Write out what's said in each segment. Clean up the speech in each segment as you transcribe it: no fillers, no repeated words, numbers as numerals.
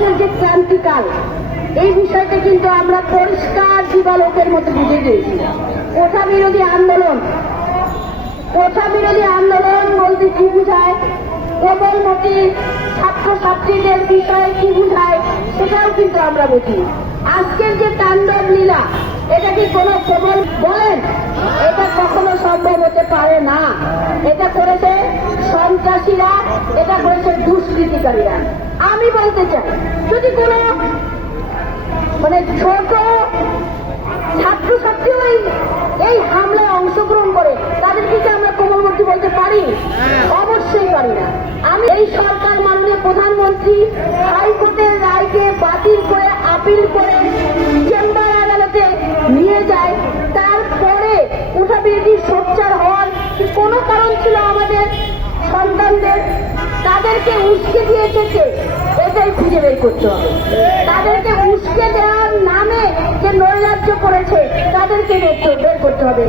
বাংলাদেশের যে ক্রান্তিকাল, এই বিষয়টা কিন্তু আমরা পরিষ্কার দিবালোকের মতো বুঝে দিয়েছি। কোঠা বিরোধী আন্দোলন বলতে কি বুঝায়, কোমলমতি ছাত্রছাত্রীদের বিষয়ে কি বুঝায়, সেটাও কিন্তু আমরা বুঝি। আজকের যে তাণ্ডব লীলা, এটা কি কোনো কোমল বলেন? এটা কখনো সম্ভব হতে পারে না। এটা করেছে সন্ত্রাসীরা, এটা করেছে দুষ্কৃতিকারীরা। আমি বলতে চাই, যদি কোনো ছোট ছাত্রছাত্রী এই হামলায় অংশগ্রহণ করে, তাদেরকে কি আমরা কোমলমতি বলতে পারি? অবশ্যই পারি না। আমি এই সরকার মাননীয় প্রধানমন্ত্রী হাইকোর্টের রায়কে বাতিল করে আপিল করে চেম্বার আদালতে নিয়ে যায়, তারপরে কোঠা বিরোধী সোচ্চার হওয়ার কোনো কারণ ছিল আমাদের সন্তানদের? তাদেরকে উস্কে দিয়েছে কে? এটাই খুঁজে বের করতে হবে। তাদেরকে উস্কে দেওয়ার নামে যে নৈরাজ্য করেছে, তাদেরকে বের করতে হবে।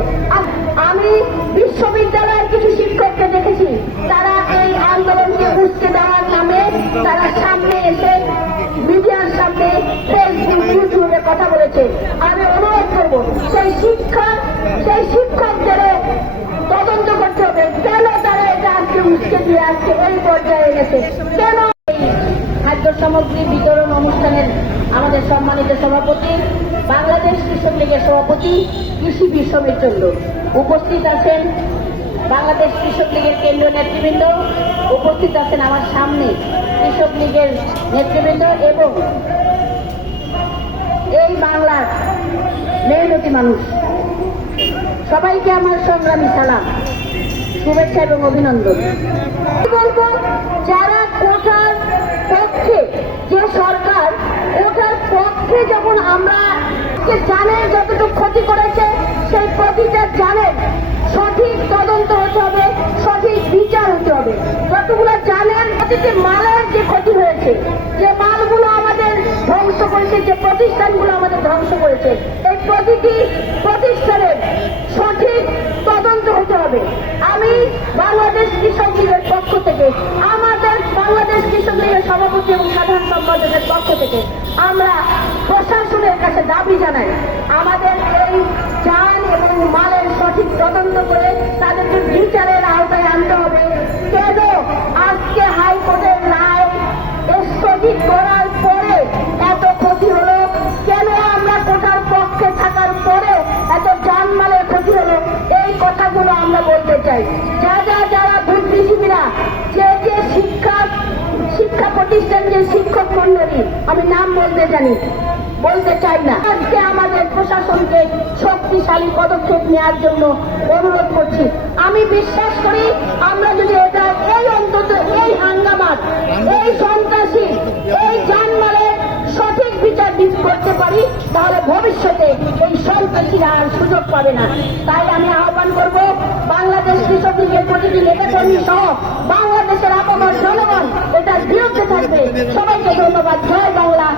আমি বিশ্ববিদ্যালয়ের কিছু শিক্ষককে দেখেছি, তারা এই আন্দোলনকে উস্কে দেওয়ার নামে তারা সামনে এসে মিডিয়ার সামনে ফেসবুক ইউটিউবে কথা বলেছে। আমি অনুরোধ করবো সেই শিক্ষকদের তদন্ত করতে হবে, কেন তারা এটা আজকে উস্কে দিয়ে আজকে এই পর্যায়ে এনেছে। কেন খাদ্য সামগ্রী বিতরণ অনুষ্ঠানের আমাদের সম্মানিত সভাপতি, বাংলাদেশ কৃষক লীগের সভাপতি, কৃষি বিশ্বমিত্র উপস্থিত আছেন, বাংলাদেশ কৃষক লীগের কেন্দ্রীয় নেতৃবৃন্দ উপস্থিত আছেন আমার সামনে, কৃষক লীগের নেতৃবৃন্দ এবং এই বাংলার মেহনতি মানুষ, সবাইকে আমার সংগ্রামী সালাম, শুভেচ্ছা এবং অভিনন্দন। বলবো, যারা কোঠার পক্ষে, যে সরকার কোঠার পক্ষে, যখন আমরা জানেন যতটুকু ক্ষতি করেছে, সেই ক্ষতিটা জানেন, সঠিক তদন্ত হতে হবে, সঠিক বিচার হতে হবে। যতগুলো জানেন প্রতিটি মালের যে ক্ষতি হয়েছে, যে মালগুলো আমাদের ধ্বংস করেছে, যে প্রতিষ্ঠানগুলো আমাদের ধ্বংস করেছে, এই প্রতিটি প্রতিষ্ঠানের সঠিক তদন্ত হতে হবে। আমি বাংলাদেশ কৃষক লীগের পক্ষ থেকে, আমাদের বাংলাদেশ কৃষক লীগের সভাপতি এবং সাধারণ সম্পাদকের পক্ষ থেকে আমরা প্রশাসনের কাছে দাবি জানাই, আমাদের এই যান এবং মালের সঠিক তদন্ত করে তাদেরকে বিচারের আওতায় আনতে হবে। কেন আজকে হাইকোর্টের রায় স্থগিত করার পরে এত ক্ষতি হলো? কেন আমরা কোঠার পক্ষে থাকার পরে এত জানমালের ক্ষতি হলো? এই কথাগুলো আমরা বলতে চাই। যারা বুদ্ধিজীবীরা, যে শিক্ষা প্রতিষ্ঠান, যে শিক্ষক মন্ডলী, আমি নাম বলতে চাই না, আজকে আমাদের প্রশাসনকে শক্তিশালী পদক্ষেপ নেওয়ার জন্য অনুরোধ করছি। আমি বিশ্বাস করি, আমরা যদি এটা অন্তত এই হাঙ্গামার, এই সন্ত্রাসী, এই জানমালের সঠিক বিচার করতে পারি, তাহলে ভবিষ্যতে এই সন্ত্রাসীরা আর সুযোগ পাবে না। তাই আমি আহ্বান করব, বাংলাদেশ কৃষক লীগের প্রতিটি নেতাকর্মী সহ বাংলাদেশের আপামর জনগণ এটার বিরুদ্ধে থাকবে। সবাইকে ধন্যবাদ। জয় বাংলা।